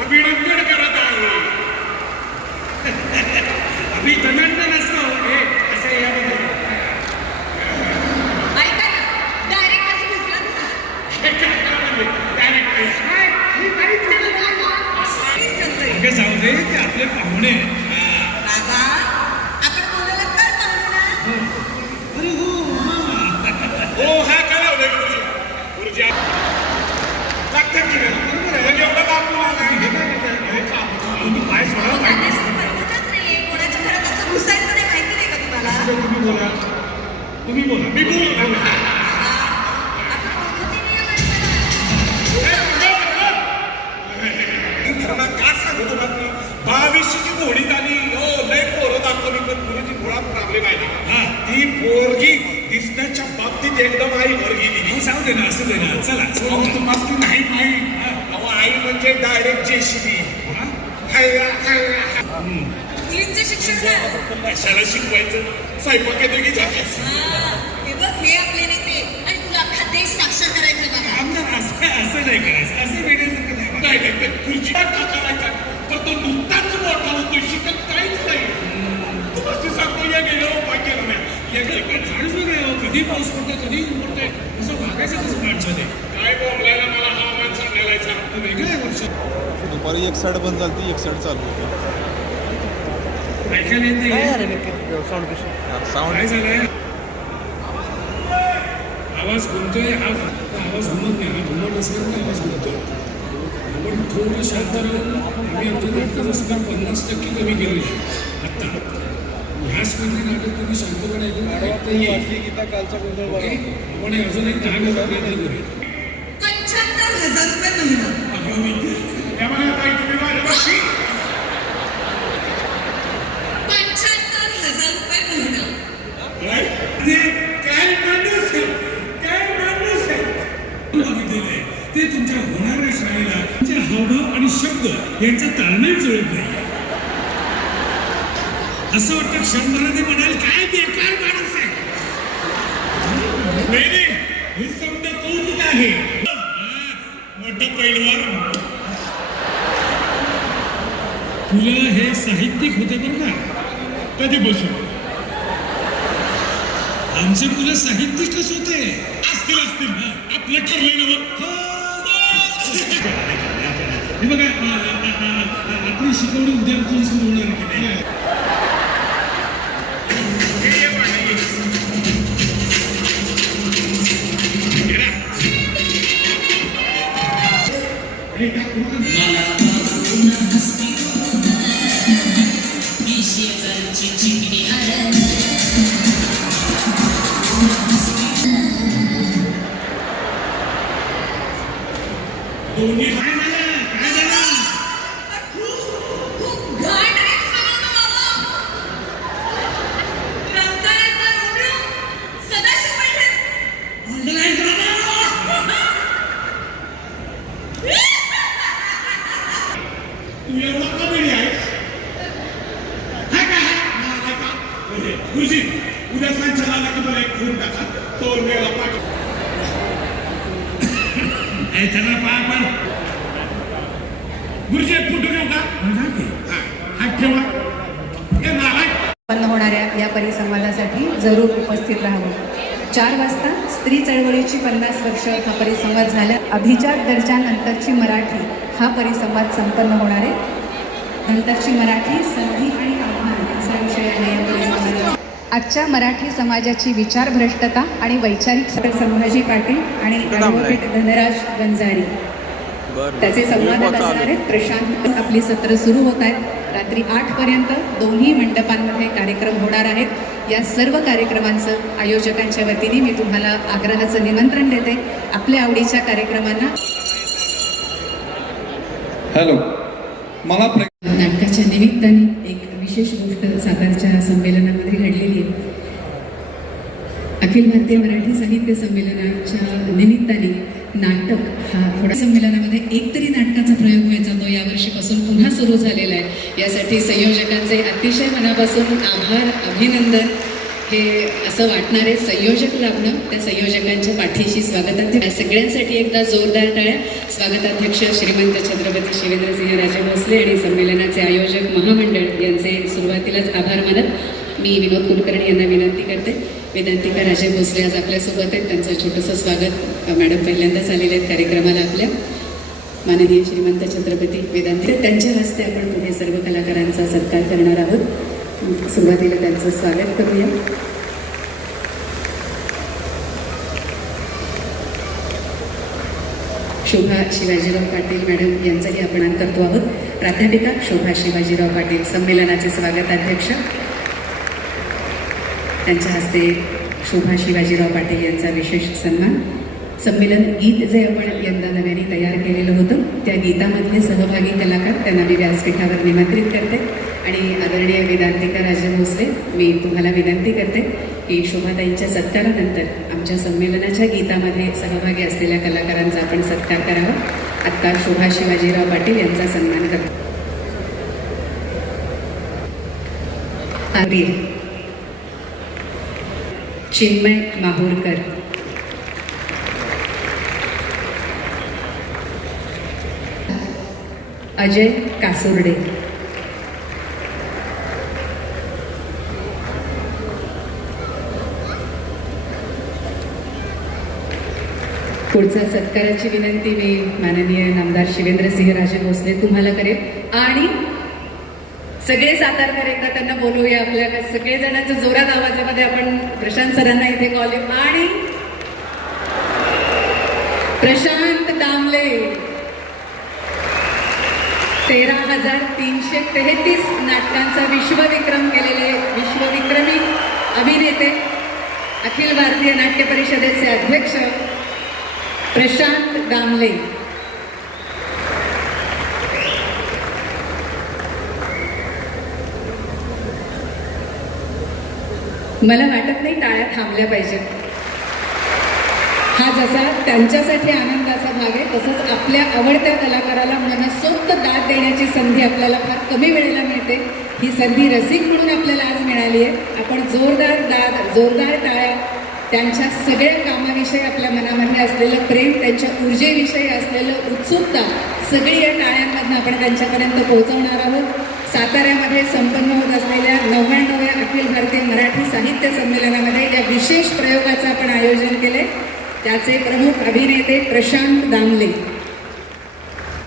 अभिनंदन करत आहे अभिनंदन असतं हे असं याबद्दल ऐका ना डायरेक्ट असं घुसलं ना. हे काय म्हणजे डायरेक्ट मी काहीच केलं नाही. Please सांगतोय. दे ते आपले पाहुणे बाबा आपण बोलायला ना. अरे हो हा. हो हा गुरुजी? गुरुजी लागतात की नाही? बरोबर आहे. एवढं बापू आला हे काय करताय? हे कामाचं. तुम्ही पाय सोडा अहो, पाय त्यानेच तर पद्धतच नाहीये. कोणाच्या घरात असं घुसायचं नाही माहिती नाही का तुम्हाला? तुम्ही बोला? तुम्ही बोला. मी बोलतो हा. पोरगी दिसण्याच्या बाबतीत एकदम आई वर गेली. जाऊ दे ना असू दे ना. चला. तुम्हाला नाही अहो आई म्हणजे डायरेक्ट जेसीबी. मुलींचं शिक्षण काय? कशाला शिकवायचं? स्वयंपाक की जातेस हा, बघ हे आपले नेते. आणि तुला अख्खा देश साक्षर करायचं बघा. आमदार असं असं नाही करायचं. असं वेळेसारखं नाही. नाही नाही खुर्ची करायचा. पण तो कधी पाऊस पडतोय कधी ऊन पडतोय असं वागायचं कसं माणसाने? काय बोंबलायला मला हवामान सांगायला सांग तर वेगळं आहे वर्ष दुपारी एक साईड बंद झाली एक साईड चालू होती. ऐकायला येत नाही साऊंड काय झालंय? आवाज घुमतोय हा आवाज घुमत नाही हा घुमत नसल्यामुळे आवाज घुमतोय आपण थोडं शांत राहून आम्ही आमच्या नाटकाचं स्पीड पन्नास टक्के कमी केलेलं आहे. आत्ता ह्या स्पीडने नाटक तुम्ही शांतपणे ऐकून ऐकता येईल ओके. आपण हे अजून एक दहा मिनिटं प्रयत्न करूया. पंच्याहत्तर हजार रुपये महिना. पंच्याहत्तर हजार रुपये महिना. काय? ते तुमच्या होणाऱ्या शाळेला तुमचे हावभाव आणि शब्द यांचा ताळमेळ जुळत नाही असं वाटतं क्षणभराने म्हणाल काय बेकार माणूस आहे. नाही नाही हे शब्द कौतुक आहे. हा, मोठा पैलवान. तुला हे साहित्यिक होते बरं का? कधी बसू? आमचे मुलं साहित्यिकच होते. असतील असतील. आपलं ठरलेलं हो, हे बघा आपली शिकवणी उद्यापासून सुरू होणार की नाही हे काय तू एवढा कमेडी आहेस का हा? का? म्हणजे गुरुजी उद्या सांच्याला आला की मला एक फोन टाका. तो वेळा पाठव. ए, पाय पाय गुरुजी एक फोटो घेऊ का? हा हात ठेवा. उत्पन्न होणाऱ्या या परिसंवादासाठी जरूर उपस्थित राहावं. चार वाजता स्त्री चळवळीची पन्नास वर्ष हा परिसंवाद झाला. अभिजात दर्जानंतरची मराठी हा परिसंवाद संपन्न होणार आहे. नंतरची मराठी संधी आणि आव्हान असा विषय आहे या परिसंवादाचा. आजच्या मराठी समाजाची विचारभ्रष्टता आणि वैचारिक संभाजी पाटील आणि ॲडव्होकेट धनराज गंजारी. त्याचे संवादक असणार आहेत प्रशांत. आपली सत्र सुरू होत आहेत. रात्री आठ पर्यंत दोन्ही मंडपांमध्ये कार्यक्रम होणार आहेत. या सर्व कार्यक्रमांचं आयोजकांच्या वतीने मी तुम्हाला आग्रहाचं निमंत्रण देते. आपल्या आवडीच्या कार्यक्रमांना हॅलो. मला नाटकाच्या निमित्ताने एक विशेष गोष्ट सातारच्या संमेलनामध्ये घडलेली आहे. अखिल भारतीय मराठी साहित्य संमेलनाच्या निमित्ताने नाटक हा थोड्या संमेलनामध्ये एकतरी नाटकाचा प्रयोग व्हायचा तो यावर्षीपासून पुन्हा सुरू झालेला आहे. यासाठी संयोजकांचे अतिशय मनापासून आभार अभिनंदन. हे असं वाटणारे संयोजक लाभणं त्या संयोजकांच्या पाठीशी स्वागताध्यक्ष सगळ्यांसाठी एकदा जोरदार टाळ्या. स्वागताध्यक्ष श्रीमंत छत्रपती शिवेंद्रसिंह राजे भोसले आणि संमेलनाचे आयोजक महामंडळ यांचे सुरुवातीलाच आभार मानत मी विनोद कुलकर्णी यांना विनंती करते. वेदांतिका राजे भोसले आज आपल्यासोबत आहेत. त्यांचं छोटंसं स्वागत. मॅडम पहिल्यांदाच आलेले आहेत कार्यक्रमाला आपल्या. माननीय श्रीमंत छत्रपती वेदांती. त्यांच्या हस्ते आपण पुढे सर्व कलाकारांचा सत्कार करणार आहोत. सुरुवातीला त्यांचं स्वागत करूया. शोभा शिवाजीराव पाटील मॅडम यांचाही आपण करतो आहोत. प्राध्यापिका शोभा शिवाजीराव पाटील. संमेलनाचे स्वागताध्यक्ष त्यांच्या हस्ते शोभा शिवाजीराव पाटील यांचा विशेष सन्मान. संमेलन गीत जे आपण यंदा नव्याने तयार केलेलं होतं त्या गीतामधले सहभागी कलाकार त्यांना मी व्यासपीठावर निमंत्रित करते. आणि आदरणीय वेदांतिका राजे भोसले मी तुम्हाला विनंती करते की शोभाताईंच्या सत्कारानंतर आमच्या संमेलनाच्या गीतामध्ये सहभागी असलेल्या कलाकारांचा आपण सत्कार करावा. आत्ता शोभा शिवाजीराव पाटील यांचा सन्मान करतो. चिन्मय माहूरकर. अजय कासुर्डे. पुढचा सत्काराची विनंती मी माननीय नामदार शिवेंद्रसिंह राजे भोसले तुम्हाला करेन. आणि सगळे सातारकर एकदा त्यांना बोलवूया आपल्या सगळे जणांच्या जोरात आवाजामध्ये आपण प्रशांत सरांना इथे कॉल आणि प्रशांत दामले. तेरा हजार तीनशे तेहतीस नाटकांचा विश्वविक्रम केलेले विश्वविक्रमी अभिनेते अखिल भारतीय नाट्य परिषदेचे अध्यक्ष प्रशांत दामले. मला वाटत नाही टाळ्या थांबल्या पाहिजेत. हा जसा त्यांच्यासाठी आनंदाचा भाग आहे तसंच आपल्या आवडत्या कलाकाराला मनसोक्त दाद देण्याची संधी आपल्याला फार कमी वेळेला मिळते. ही संधी रसिक म्हणून आपल्याला आज मिळाली आहे. आपण जोरदार दाद जोरदार टाळ्या त्यांच्या सगळ्या कामाविषयी आपल्या मनामध्ये असलेलं प्रेम त्यांच्या ऊर्जेविषयी असलेलं उत्सुकता सगळी या टाळ्यांमधनं आपण त्यांच्यापर्यंत पोहोचवणार आहोत. साताऱ्यामध्ये संपन्न होत असलेल्या नव्याण्णव्या अखिल भारतीय मराठी साहित्य संमेलनामध्ये या विशेष प्रयोगाचं आपण आयोजन केले त्याचे प्रमुख अभिनेते प्रशांत दामले.